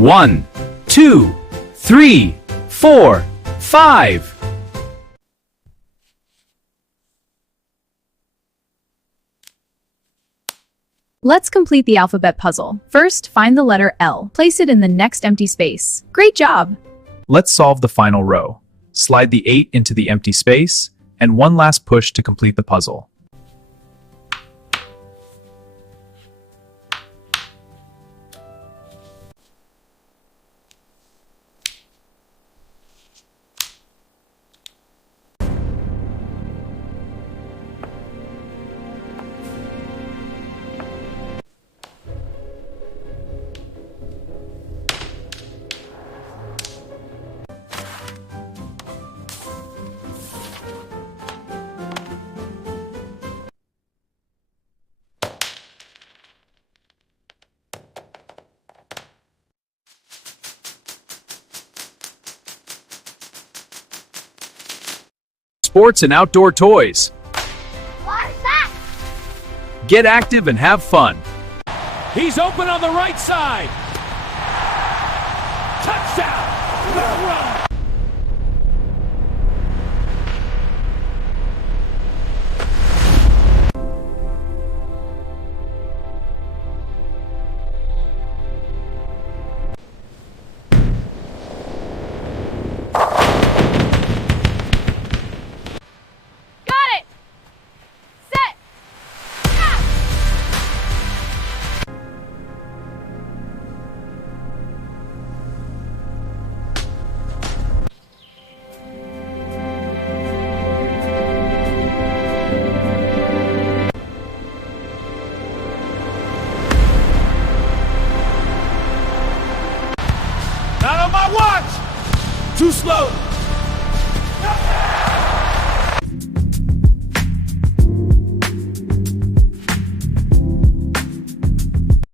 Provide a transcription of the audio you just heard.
1, 2, 3, 4, 5. Let's complete the alphabet puzzle. First, find the letter L. Place it in the next empty space. Great job! Let's solve the final row. Slide the 8 into the empty space, and one last push to complete the puzzle. Sports and outdoor toys. What is that? Get active and have fun. He's open on the right side. Touchdown! The run. Not on my watch! Too slow!